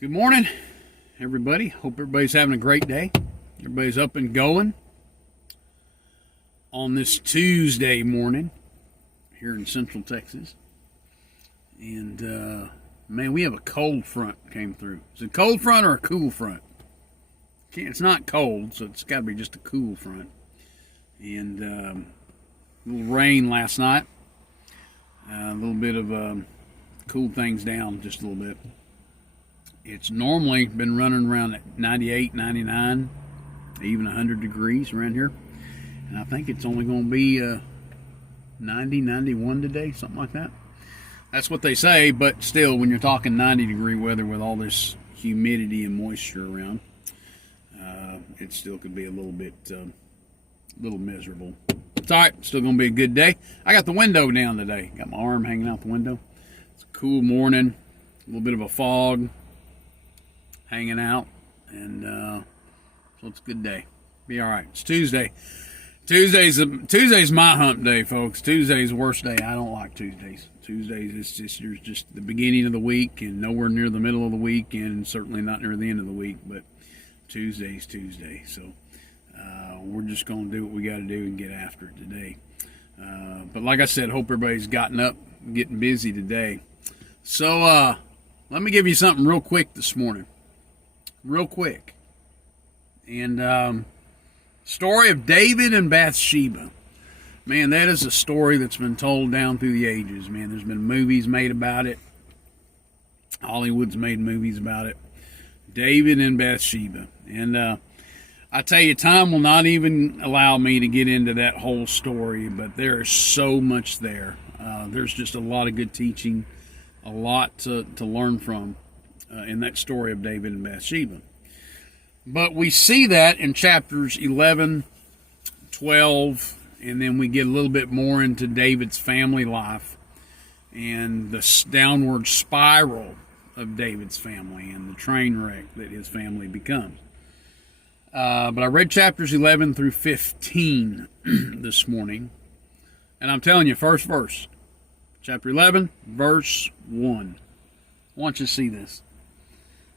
Good morning, everybody. Hope everybody's having a great day. Everybody's up and going on this Tuesday morning here in Central Texas. And, man, we have a cold front came through. Is it a cold front or a cool front? It's not cold, so it's got to be just a cool front. And a little rain last night. A little bit of cooled things down just a little bit. It's normally been running around at 98, 99, even 100 degrees around here. And I think it's only going to be 90, 91 today, something like that. That's what they say, but still, when you're talking 90-degree weather with all this humidity and moisture around, it still could be a little bit, little miserable. It's all right. Still going to be a good day. I got the window down today. Got my arm hanging out the window. It's a cool morning. A little bit of a fog hanging out. And so it's a good day. Be all right. It's Tuesday. Tuesday's my hump day, folks. Tuesday's the worst day. I don't like Tuesdays. Tuesdays, you're just the beginning of the week and nowhere near the middle of the week and certainly not near the end of the week. But Tuesday's Tuesday. So we're just going to do what we got to do and get after it today. But like I said, hope everybody's gotten up, getting busy today. So let me give you something real quick this morning. Real quick. And story of David and Bathsheba. Man, that is a story that's been told down through the ages, man. There's been movies made about it. Hollywood's made movies about it. David and Bathsheba. And I tell you, time will not even allow me to get into that whole story, but there is so much there. There's just a lot of good teaching, a lot to learn from in that story of David and Bathsheba. But we see that in chapters 11, 12, and then we get a little bit more into David's family life and the downward spiral of David's family and the train wreck that his family becomes. But I read chapters 11 through 15 this morning, and I'm telling you, first verse, chapter 11, verse 1. I want you to see this.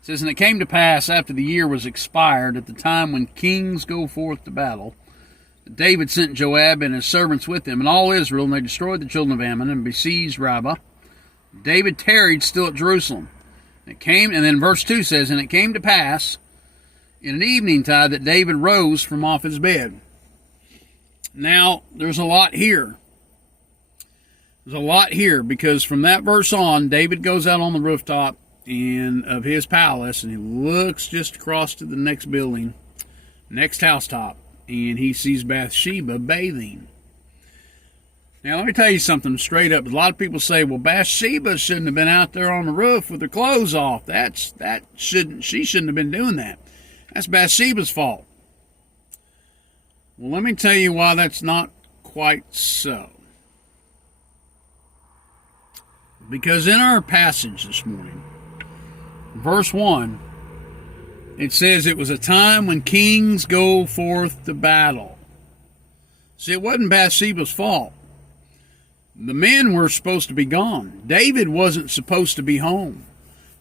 It says, "And it came to pass after the year was expired, at the time when kings go forth to battle, David sent Joab and his servants with him, and all Israel, and they destroyed the children of Ammon and besieged Rabbah. David tarried still at Jerusalem. And then verse 2 says, And it came to pass in an evening tide that David rose from off his bed." Now, there's a lot here. There's a lot here because from that verse on, David goes out on the rooftop of his palace, and he looks just across to the next building, next housetop, and he sees Bathsheba bathing. Now, let me tell you something straight up. A lot of people say, well, Bathsheba shouldn't have been out there on the roof with her clothes off. She shouldn't have been doing that. That's Bathsheba's fault. Well, let me tell you why that's not quite so. Because in our passage this morning, verse 1, it says it was a time when kings go forth to battle. See, it wasn't Bathsheba's fault. The men were supposed to be gone. David wasn't supposed to be home.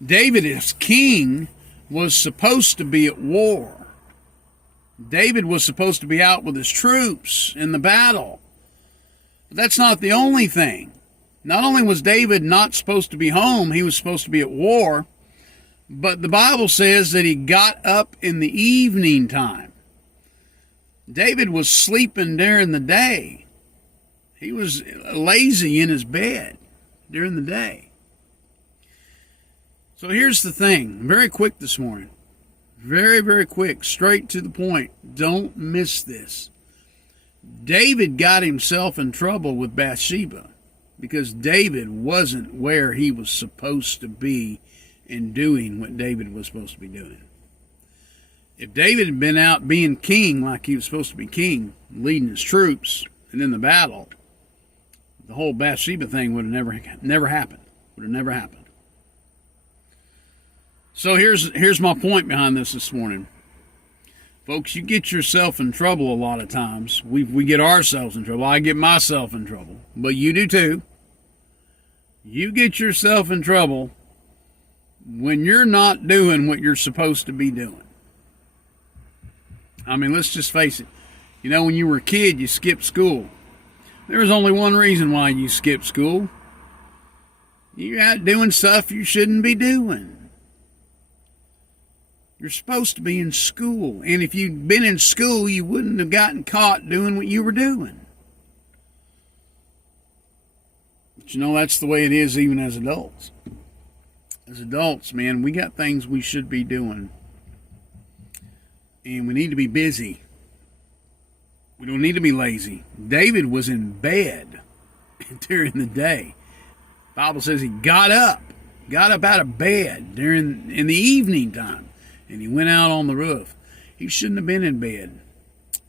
David, as king, was supposed to be at war. David was supposed to be out with his troops in the battle. But that's not the only thing. Not only was David not supposed to be home, he was supposed to be at war. But the Bible says that he got up in the evening time. David was sleeping during the day. He was lazy in his bed during the day. So here's the thing. Very quick this morning. Very, very quick. Straight to the point. Don't miss this. David got himself in trouble with Bathsheba because David wasn't where he was supposed to be in doing what David was supposed to be doing. If David had been out being king like he was supposed to be king, leading his troops and in the battle, the whole Bathsheba thing would have never happened. Would have never happened. So here's my point behind this morning. Folks, you get yourself in trouble a lot of times. We get ourselves in trouble. I get myself in trouble. But you do too. You get yourself in trouble when you're not doing what you're supposed to be doing. I mean, let's just face it. You know, when you were a kid, you skipped school. There was only one reason why you skipped school. You're out doing stuff you shouldn't be doing. You're supposed to be in school. And if you'd been in school, you wouldn't have gotten caught doing what you were doing. But you know, that's the way it is even as adults. As adults, man, we got things we should be doing. And we need to be busy. We don't need to be lazy. David was in bed during the day. The Bible says he got up out of bed in the evening time, and he went out on the roof. He shouldn't have been in bed.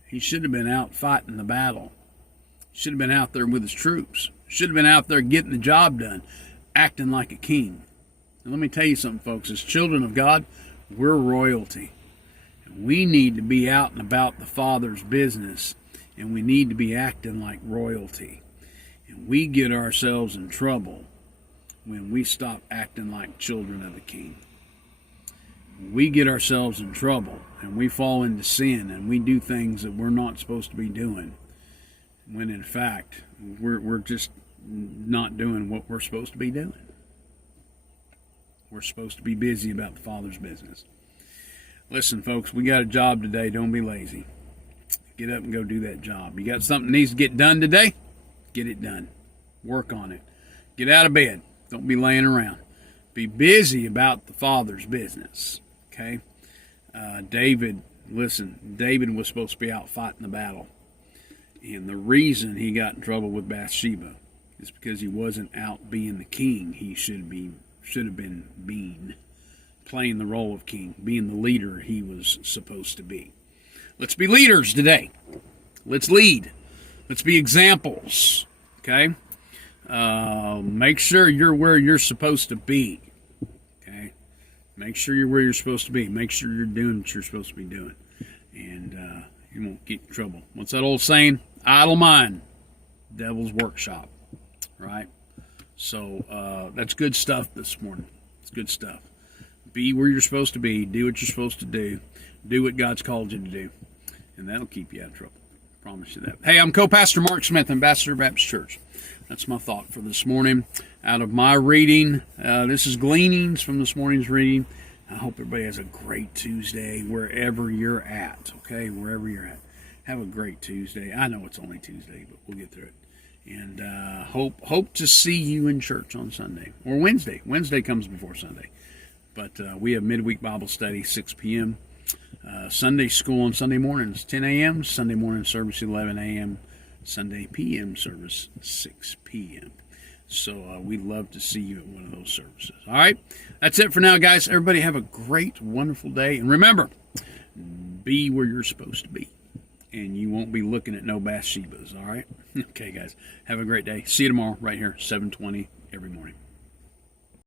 He should have been out fighting the battle. He should have been out there with his troops. Should have been out there getting the job done, acting like a king. Now, let me tell you something, folks. As children of God, we're royalty. We need to be out and about the Father's business, and we need to be acting like royalty. And we get ourselves in trouble when we stop acting like children of the King. We get ourselves in trouble, and we fall into sin, and we do things that we're not supposed to be doing, when in fact, we're just not doing what we're supposed to be doing. We're supposed to be busy about the Father's business. Listen, folks, we got a job today. Don't be lazy. Get up and go do that job. You got something that needs to get done today? Get it done. Work on it. Get out of bed. Don't be laying around. Be busy about the Father's business. Okay? David was supposed to be out fighting the battle. And the reason he got in trouble with Bathsheba is because he wasn't out being the king he should have been being. Playing the role of king, being the leader he was supposed to be. Let's be leaders today. Let's lead. Let's be examples. Okay? Make sure you're where you're supposed to be. Okay? Make sure you're where you're supposed to be. Make sure you're doing what you're supposed to be doing. And you won't get in trouble. What's that old saying? Idle mind, devil's workshop. Right? So that's good stuff this morning. It's good stuff. Be where you're supposed to be. Do what you're supposed to do. Do what God's called you to do. And that'll keep you out of trouble. I promise you that. Hey, I'm Co-Pastor Marc Smith, Ambassador of Baptist Church. That's my thought for this morning. Out of my reading, this is Gleanings from this morning's reading. I hope everybody has a great Tuesday wherever you're at. Okay, wherever you're at. Have a great Tuesday. I know it's only Tuesday, but we'll get through it. And hope to see you in church on Sunday. Or Wednesday. Wednesday comes before Sunday. But we have midweek Bible study, 6 p.m. Sunday school on Sunday mornings, 10 a.m. Sunday morning service, 11 a.m. Sunday p.m. service, 6 p.m. So we'd love to see you at one of those services. All right? That's it for now, guys. Everybody have a great, wonderful day. And remember, be where you're supposed to be. And you won't be looking at no Bathshebas, all right? Okay, guys. Have a great day. See you tomorrow right here, 7:20 every morning.